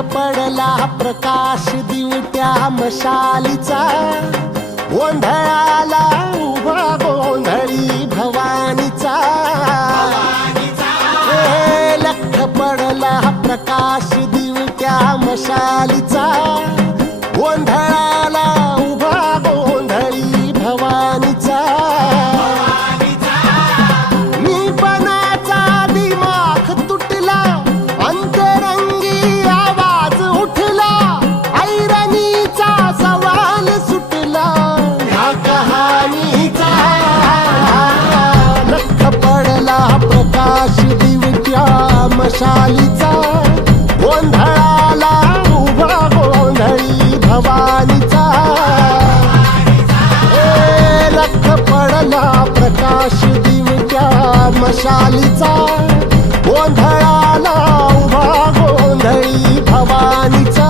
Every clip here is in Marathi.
पडला प्रकाश दिवट्या मशालीचा, गोंधळाला उभा गोंधळी भवानीचा. लख पडला प्रकाश दिवट्या मशालीचा, गोंधळाला उभा गोंधळी भवानीचा. मीपणाचा दिमाग तुटला, अंतरंगी आवाज उठला, ऐरणीचा सवाल सुटला ह्या कहाणीचा. लख पडला प्रकाश दिवट्या मशालीचा, गोंधळाला उभा गोंधळी भवानीचा. लख पडला प्रकाश दिवट्या मशालीचा, गोंधळाला उभा गोंधळी भवानीचा.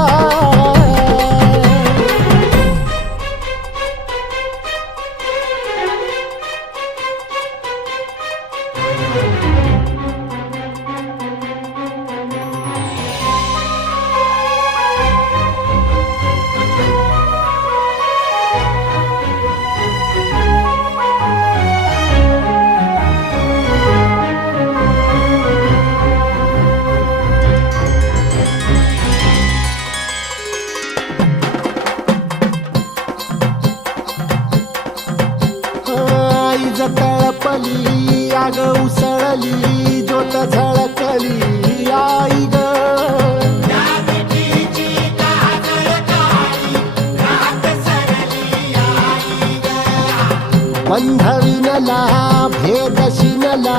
तळपली आग उसळली, ज्योत झळकली आई ग. बंध विनला भेद शिनला,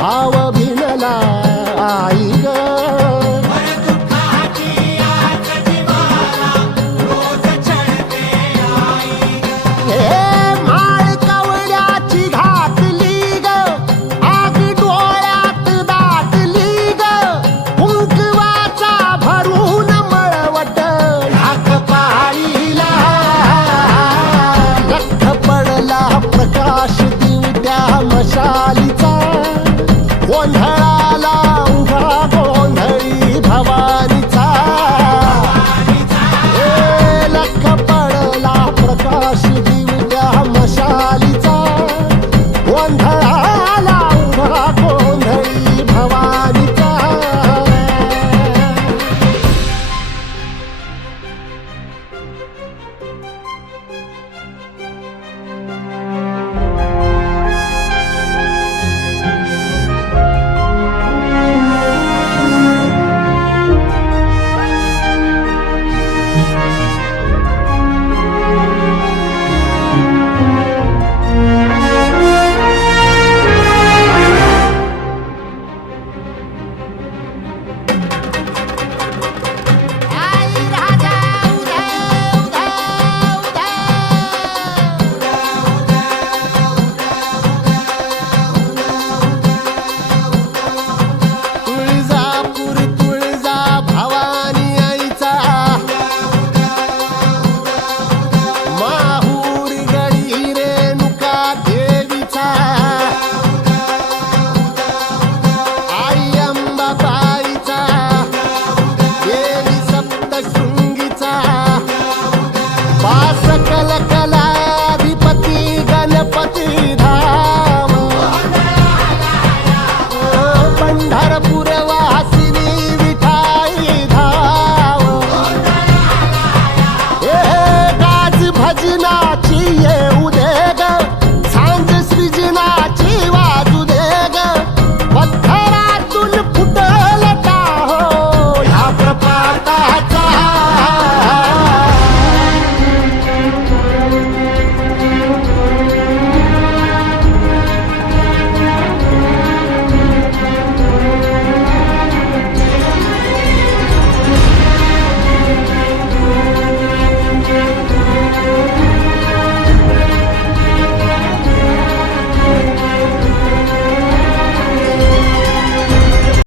भाव भिनला आई ग.